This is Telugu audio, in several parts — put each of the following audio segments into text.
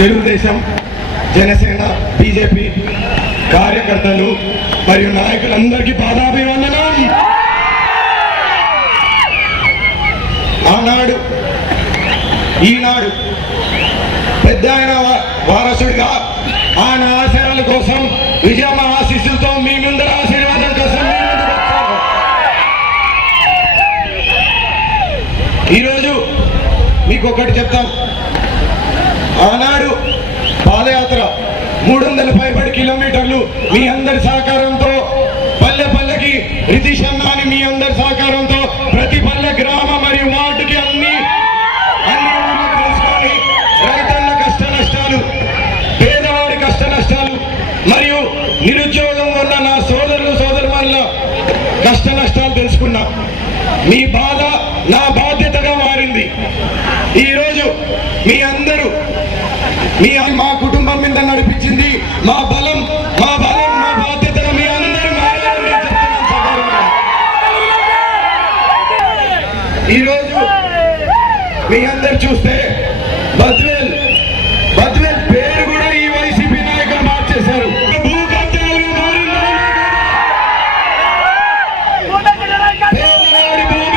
తెలుగుదేశం, జనసేన, బీజేపీ కార్యకర్తలు మరియు నాయకులందరికీ పాదాభివందనం. ఆనాడు ఈనాడు పెద్ద ఆయన వారసుడిగా ఆయన ఆశయాల కోసం విజయమ్మ ఆశీస్సులతో మీ ముందర ఆశీర్వాదం కోసం ఈరోజు మీకు ఒకటి చెప్తాం. ఆనాడు పాదయాత్ర 300 పైబడి కిలోమీటర్లు మీ అందరి సహకారంతో, పల్లె పల్లెకి రితీష్ అన్న అని మీ అందరి సహకారంతో ప్రతి పల్లె గ్రామ మరియు వార్డుకి అన్ని ఊళ్ళో తెలుసుకొని రైతన్న కష్ట నష్టాలు, పేదవాడి కష్ట నష్టాలు మరియు నిరుద్యోగం వల్ల నా సోదరులు సోదరుల కష్ట నష్టాలు తెలుసుకున్నా. మీ బాధ నా బాధ్యతగా మారింది. ఈరోజు మీ అందరూ మా కుటుంబం మీద నడిపించింది మా బలం మా బాధ్యతను మీ అందరూ మారాలని చెప్తున్నాను. ఈరోజు మీ అందరు చూస్తే బద్వేల్ పేరు కూడా ఈ వైసీపీ నాయకులు మార్చేశారు.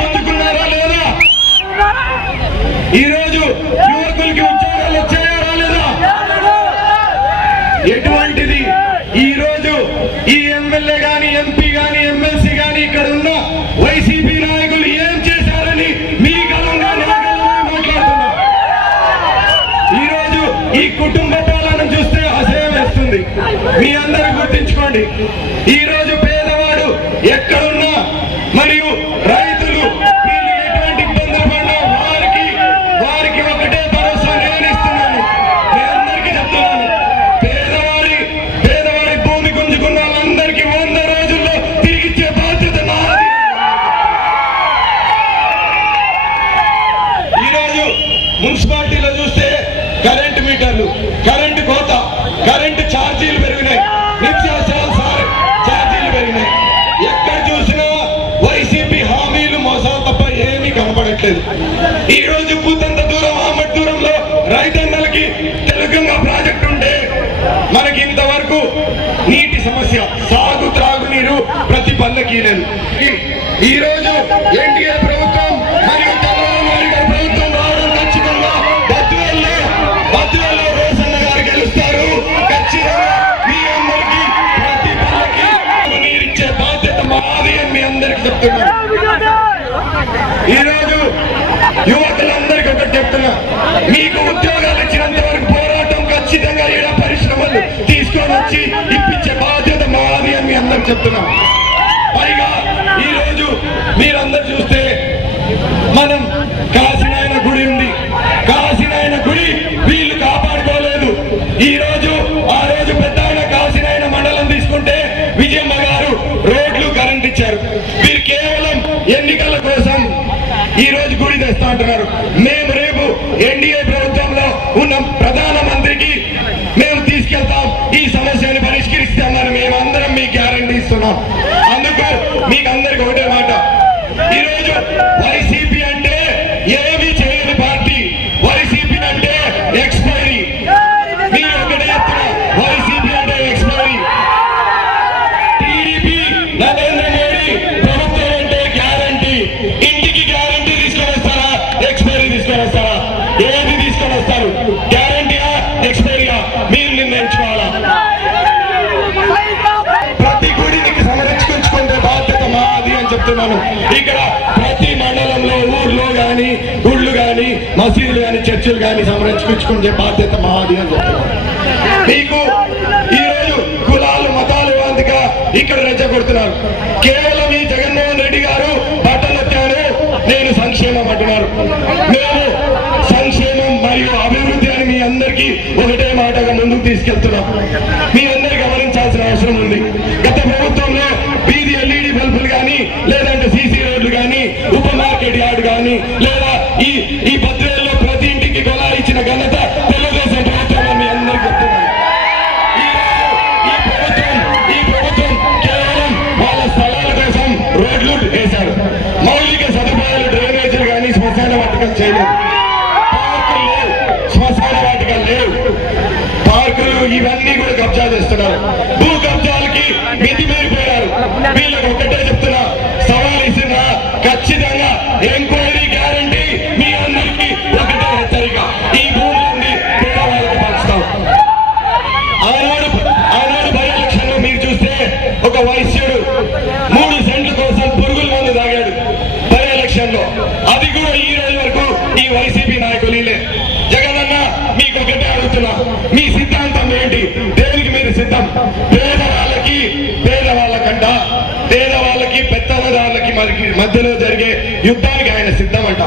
గుంజుకున్నారా లేదా? ఈరోజు యువకులకి ఉద్యోగాలు వచ్చాయా రాలేదా? ఎటువంటిది ఈ రోజు ఈ ఎమ్మెల్యే గాని, ఎంపీ గాని, ఎమ్మెల్సీ గాని ఇక్కడ ఉన్న వైసీపీ నాయకులు ఏం చేశారని మీ గలంగా మాట్లాడుతున్నా. ఈరోజు ఈ కుటుంబ పాలన చూస్తే అసహ్యం వేస్తుంది. మీ అందరూ గుర్తించుకోండి. ఈ రోజు పేదవాడు ఎక్కడున్నా మరియు రైతులు వీళ్ళు ఎటువంటి ఇబ్బందులు పడినా వారికి ఒకటే భరోసా నేను ఇస్తున్నాను. మీ అందరికీ చెప్తున్నాను, పేదవాడి భూమి గుంజుకున్న వాళ్ళందరికీ 100 రోజుల్లో తిరిగిచ్చే బాధ్యత నాది. ఈరోజు మున్సిపాలిటీలో చూస్తే కరెంటు మీటర్లు, కరెంటు కోత, కరెంటు ఛార్జీలు పెరిగినాయి, నిత్యావసరాల ఛార్జీలు పెరిగినాయి. ఎక్కడ చూసినా వైసీపీ హామీలు మోసాలు తప్ప ఏమీ కనపడట్లేదు. ఈ రోజు పూతంత దూరం ఆమట్ దూరంలో రైతన్నలకి తెలుగంగా ప్రాజెక్టు ఉంటే మనకి ఇంతవరకు నీటి సమస్య, సాగు త్రాగునీరు ప్రతి పల్లెకి లేదు. ఈ రోజు ఎన్డీఏ ప్రభుత్వం మరియు చంద్రబాబు నాయుడు గారి ప్రభుత్వం రావడం ఖచ్చితంగా బద్వేల్లో రోసన్న గారు గెలుస్తారు. ఖచ్చితంగా మీ అందరికీ ప్రతి పల్లెకి నీరిచ్చే బాధ్యత మాది అని మీ అందరికి చెప్తున్నాను. ఈరోజు యువకులందరికీ ఒకటి చెప్తున్నా, మీకు ఉద్యోగాలు ఇచ్చినంత వరకు పోరాటం ఖచ్చితంగా ఈడ పరిశ్రమలు తీసుకొని వచ్చి ఇప్పించే బాధ్యత మాది అని మీ అందరికి చెప్తున్నాం. పైగా ఈరోజు మీరందరూ చూస్తే మనం కాశీనాయన గుడి ఉంది. కాశీనాయన గుడి వీళ్ళు కాపాడుకోలేదు. ఆ రోజు పెద్ద ఆయన కాశీనాయన మండలం తీసుకుంటే విజయమ్మ గారు రోడ్లు కరెంట్ ఇచ్చారు. వీరు కేవలం ఎన్నికల కోసం ఈ రోజు గుడి తెస్తా అంటున్నారు. మేము రేపు ఎన్డీఏ ప్రభుత్వంలో ఉన్న ప్రధానమంత్రికి మేము తీసుకెళ్తాం, ఈ సమస్యను పరిష్కరిస్తామని మేమందరం మీకు గ్యారంటీ ఇస్తున్నాం. అందుకు మీకు అందరికి ఒకటే మాట, ఈరోజు వైసీపీ అంటే ఏమీ చేయని పార్టీ, వైసీపీ అంటే ఎక్స్పైరీ. మీరు ఒకటే చెప్తున్నా, వైసీపీ అంటే ఎక్స్పైరీ. టీడీపీ నరేంద్ర మోడీ ప్రభుత్వం అంటే గ్యారంటీ. ఇంటికి గ్యారంటీ తీసుకొని వస్తారా, ఎక్స్పైరీ తీసుకొని వస్తారా? ఏది తీసుకొని వస్తారు? గ్యారంటీయా, ఎక్స్పైరీయా? మీరు నిర్ణయించుకోవాలా. ప్రతి గుడిని సంరక్షించుకునే బాధ్యత మాది అని చెప్తున్నాను. ఇక్కడ ప్రతి మండలంలో ఊర్లో గాని, గుళ్ళు గాని, మసీదులు గాని, చర్చిలు గాని సంరక్షించుకునే బాధ్యత మాది అని చెప్తున్నాను. మీకు ఈరోజు కులాలు మతాలు అందుగా ఇక్కడ రెచ్చగొడుతున్నారు. కేవలం ఈ జగన్మోహన్ రెడ్డి గారు బట్టలెత్తారు, నేను సంక్షేమం అంటున్నారు. మేము సంక్షేమం మరియు అభివృద్ధి అని మీ అందరికీ ఒకటే మాటగా ముందుకు తీసుకెళ్తున్నాం. మీ అందరికీ గమనించాల్సిన అవసరం ఉంది. గత ప్రభుత్వంలో వీధి ఎల్ఈడి బల్బులు కానీ, లేదంటే సీసీ రోడ్లు కానీ, ఉప మార్కెట్ యార్డ్ కానీ, లేదా ఈ బద్వేల్లో ప్రతి ఇంటికి కొలా ఇచ్చిన ఘనత తెలుగుదేశం ప్రభుత్వం మీ అందరికీ చెప్తున్నాను. ఈ ప్రభుత్వం కేవలం వాళ్ళ స్థలాల కోసం రోడ్లు వేశారు. మౌలిక సదుపాయాలు, డ్రైనేజీలు కానీ శ్మశాన వాటికలు చేయలేదు. పార్కులు లేవు, శ్మశాన వాటికలు లేవు. ఇవన్నీ కూడా కబ్జా చేస్తున్నారు. భూ కబ్జాలకి మితిమీరిపోయారు. వీళ్ళకి ఒకటే చెప్తున్నా, సవాల్ ఇస్తున్నా, ఖచ్చితంగా ఎంక్వైరీ గ్యారంటీ మీ అందరికీ ఒకటే హెచ్చరిక, ఈ భూములన్నీ పేదవాళ్ళకి పంచుతాం. ఆనాడు బై ఎలక్షన్ లో మీరు చూస్తే ఒక వైశ్యుడు 3 సెంట్ల కోసం పురుగుల మందు తాగాడు బై ఎలక్షన్ లో. అది కూడా ఈ రోజు వరకు ఈ వైసీపీ నాయకులు జగనన్న మీకు ఒకటే అడుగుతున్నా, మీ సిద్ధాంతం ఏంటి? దేనికి మీరు సిద్ధం? పేదవాళ్ళకంట పేదవాళ్ళకి పెత్తనదారులకి మధ్యలో జరిగే యుద్ధానికి ఆయన సిద్ధం అంట.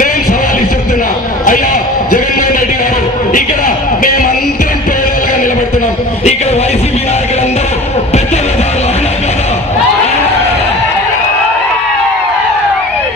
నేను సవాల్ ఇస్తున్నా, అయ్యా జగన్మోహన్ రెడ్డి గారు, ఇక్కడ మేమందరం పేదలుగా నిలబడుతున్నాం. ఇక్కడ వైసీపీ నాయకులందరూ పెత్తనదారులు అయినా కదా?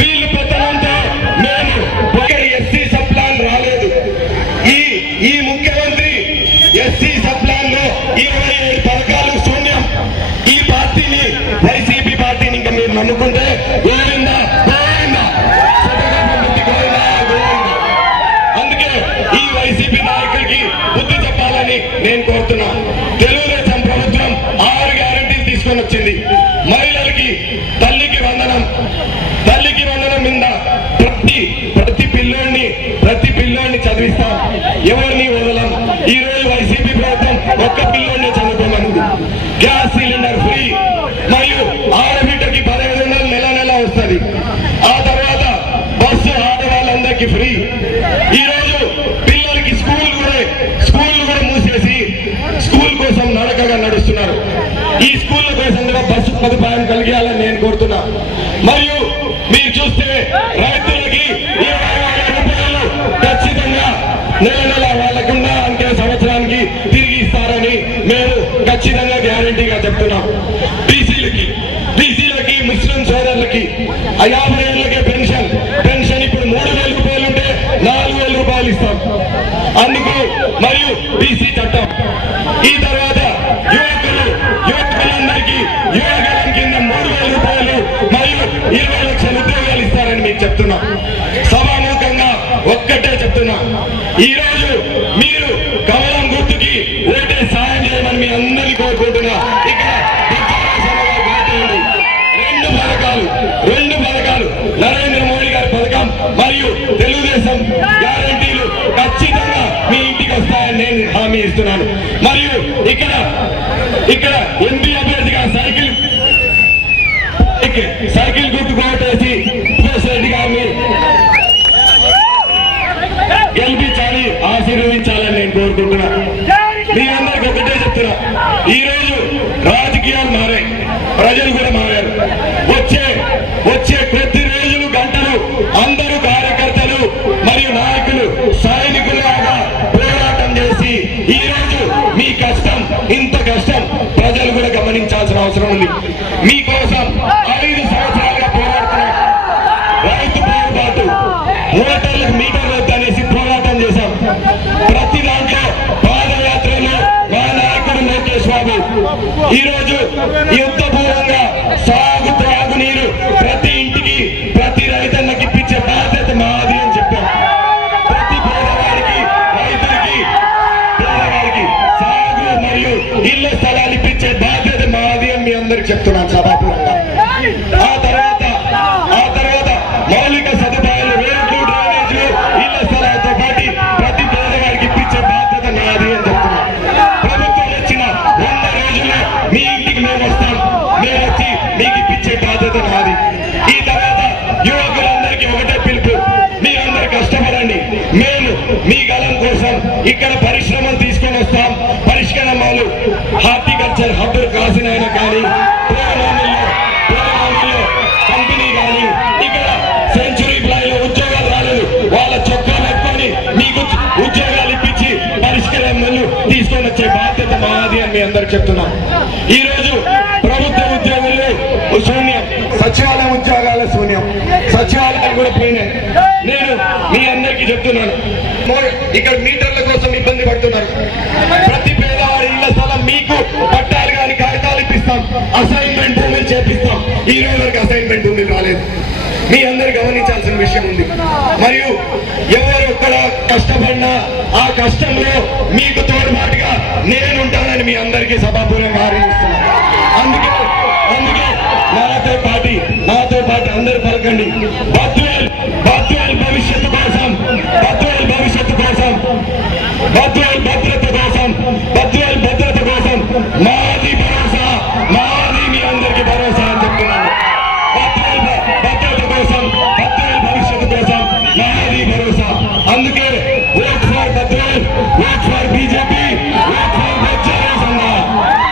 వీళ్ళు పెత్తనంతో మేము ఒకరి ఎస్సీ సబ్ ప్లాన్ రాలేదు. ఈ ముఖ్యమంత్రి ఎస్సీ సబ్ ప్లాన్ లో 27 పథకాలు శూన్యం. ఈ పార్టీని, వైసీపీ పార్టీని ఇంకా మీరు నమ్ముకుంటే గోవిందా గోవిందా, అందుకే ఈ వైసీపీ నాయకుడికి బుద్ధి చెప్పాలని నేను కోరుతున్నా. తెలుగుదేశం ప్రభుత్వం 6 గ్యారెంటీలు తీసుకొని వచ్చింది. మహిళలకి తల్లికి వందనం మీద ప్రతి పిల్లోడిని చదివిస్తాం, ఎవరిని వదలం. ఈ రోజు వైసీపీ ప్రభుత్వం ఒక్క పిల్లోడిని చదువుకోమనుంది. గ్యాస్ సిలిండర్ ఫ్రీ, మరియు ఆడబిడ్డకి 1500 నెల వస్తుంది. ఆ తర్వాత బస్సు ఆడవాళ్ళందరికీ ఫ్రీ. ఈ రోజు పిల్లలకి స్కూల్ కూడా మూసేసి స్కూల్ కోసం నడకగా నడుస్తున్నారు. ఈ స్కూళ్ళ కోసం కూడా బస్సు సదుపాయం కలిగేయాలని నేను కోరుతున్నా. మరియు మీరు చూస్తే రైతులకి 20,000 రూపాయలు ఖచ్చితంగా నెల వాళ్ళకున్న అంతే సంవత్సరానికి తిరిగి ఇస్తారని మేము ఖచ్చితంగా గ్యారంటీగా చెప్తున్నాం. బీసీలకి ముస్లిం సోదరులకి 50 ఏళ్ళకే పెన్షన్ ఇప్పుడు 3,000 రూపాయలు ఉంటే 4,000 రూపాయలు ఇస్తాం. అందుకు మరియు బీసీ చట్టం. ఈ తర్వాత యువకులందరికీ యువగలం కింద 3,000 రూపాయలు మరియు 20 లక్షల ఉద్యోగాలు ఇస్తారని మీకు చెప్తున్నా. సభాముఖంగా ఒక్కటే చెప్తున్నా, ఈ రోజు మీరు కమలం గుర్తుకి ఓటే సాయం చేయమని మీ అందరినీ కోరుకుంటున్నా. ఇక్కడ రెండు పథకాలు నరేంద్ర మోడీ గారి పథకం మరియు తెలుగుదేశం గ్యారంటీలు ఖచ్చితంగా మీ ఇంటికి వస్తాయని నేను హామీ ఇస్తున్నాను. మరియు ఇక్కడ ఎంపీ అభ్యర్థిగా సైకిల్ గుర్తుకు ఓటేసి రెడ్డి గారిని గెలిపించాలి, ఆశీర్వదించాలని నేను కోరుకుంటున్నా. మీ అందరికి ఒకటే చెప్తున్నా, ఈ రోజు రాజకీయాలు మారాయి, ప్రజలు కూడా మారారు. వచ్చే కొద్ది రోజులు గంటలు అందరూ కార్యకర్తలు మరియు నాయకులు సైనికులాగా పోరాటం చేసి ఈ రోజు మీ కష్టం, ఇంత కష్టం ప్రజలు కూడా గమనించాల్సిన అవసరం ఉంది. మీకోసం 5 సంవత్సరాలుగా పోరాడుతున్నాం. రైతు పోరాటం, ఓటర్లకు మీటర్ వద్దనేసి పోరాటం చేశాం. ప్రతి దాంట్లో పాదయాత్రలో మా నాయకుడు లోకేష్ బాబు ఈ రోజు యుద్ధపూర్వంగా త్రాగునీరు ప్రతి ఇంటికి, ప్రతి రైతన్నకి ఇప్పించే బాధ్యత మాది అని చెప్పాం. ప్రతి పేదవాడికి, పేదవాడికి సాగు మరియు ఇళ్ల స్థలాలు ఇప్పించే బాధ్యత మాది అని మీ అందరికి చెప్తున్నాను సభాపూర్వంగా. ఆ తర్వాత మౌలిక సదుపాయాలు, రోడ్లు, డ్రైనేజీలు, ఇళ్ల స్థలాలతో పాటు ప్రతి పేదవాడికి ఇప్పించే బాధ్యత నాది అని చెప్తున్నాను. ప్రభుత్వం వచ్చిన 100 రోజుల్లో మీ ఇంటికి మేము వస్తాం, మేము వచ్చి మీకు ఇప్పించే బాధ్యత నాది. ఈ తర్వాత యువకులందరికీ ఒకటే పిలుపు, మీరందరూ కష్టపడండి. మేము మీ గలం కోసం ఇక్కడ పరిశ్రమలు తీసుకొని వస్తాం. పరిష్కరణలు హార్టికల్చర్ హబ్ కాసినైనా కానీ, కంపెనీ కానీ, ఇక్కడ సెంచురీ ప్లాయ్లో ఉద్యోగాలు రాలేదు, వాళ్ళ చొక్కాలు పెట్టుకొని మీకు ఉద్యోగాలు ఇప్పించి పరిష్కరణలు తీసుకొని వచ్చే బాధ్యత మాది అని మీ అందరికి చెప్తున్నాం. ఈ రోజు ప్రభుత్వ ఉద్యోగులు శూన్యం, సచివాలయ ఉద్యోగాల శూన్యం, సచివాలయాలు కూడా పోయినాయి. నేను మీ అందరికీ చెప్తున్నాను, ఇక్కడ మీటర్ల కోసం ఇబ్బంది పడుతున్నారు. ప్రతి పేదవాడి ఇళ్ల స్థలం మీకు పట్టాలు కానీ కాగితాలు ఇప్పిస్తాం, అసైన్మెంట్ భూమిని చేపిస్తాం. ఈ రోజు వరకు అసైన్మెంట్ భూమిని రాలేదు. మీ అందరు గమనించాల్సిన విషయం ఉంది. మరియు ఎవరు ఒక్కడ కష్టపడినా ఆ కష్టంలో మీకు తోడుబాటుగా నేనుంటానని మీ అందరికీ సభాపూర్వంగా హామీస్తున్నాను. అందుకే నాతో పాటు అందరూ పలకండి, బద్వేల్ భవిష్యత్తు కోసం, బద్వేల్ భవిష్యత్తు కోసం, బద్వేల్ భద్రత కోసం, బద్వేల్ భద్రత కోసం మాది భరోసా, మాది మీ అందరికీ భరోసా అని చెప్తున్నాను. బద్వేల్ భద్రత కోసం, బద్వేల్ భవిష్యత్తు కోసం మాది భరోసా. అందుకే vote for Badvel, vote for BJP, vote for బచ్చా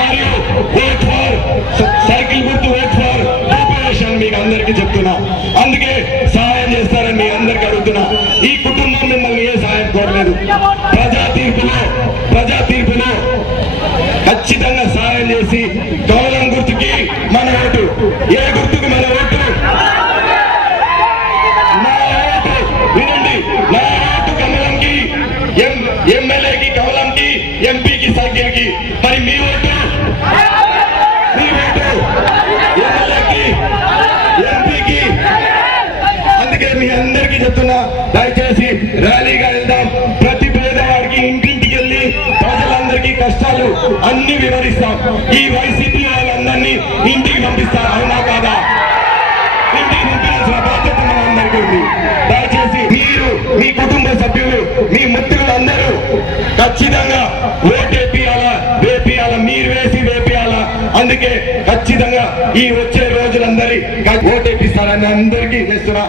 మరియు ఓట్ ఫర్ సైకిల్ గుర్తు, ఓట్ ఫర్ మీకు అందరికీ చెప్తున్నా. అందుకే సహాయం చేస్తారని మీ అందరికీ అడుగుతున్నా. ఈ కుటుంబం మిమ్మల్ని ఏ సహాయం కోరలేదు. ప్రజా తీర్పులో ఖచ్చితంగా సహాయం చేసి కమలం గుర్తుకి మన ఓటు, ఏ గుర్తుకు మన ఓటు, నా ఓటు వినండి, నా ఓటు కమలంకి, ఎమ్మెల్యేకి కమలంకి, ఎంపీకి సైకిల్కి. మరి మీ ఓటు ఎమ్మెల్యేకి, ఎంపీకి. అందుకే మీ అందరికీ చెప్తున్నా, దయచేసి ర్యాలీగా వెళ్దాం. ప్రతి పేదవాడికి ఇంటింటికి వెళ్ళి ప్రజలందరికీ కష్టాలు అన్ని వివరిస్తాం. ఈ వైసీపీ వాళ్ళందరినీ ఇంటికి పంపిస్తారు, అవునా కాదా? ఇంటికి పంపించాల్సిన బాధ్యత మనందరికీ ఉంది. దయచేసి మీరు, మీ కుటుంబ సభ్యులు, మీ మిత్రులు అందరూ ఖచ్చితంగా ఓటేపియాలా, వేపియాలా, మీరు వేసి వేపియాలా. అందుకే ఖచ్చితంగా ఈ వచ్చే రోజులందరి ఓటేపిస్తారని అందరికీ చేస్తున్నా.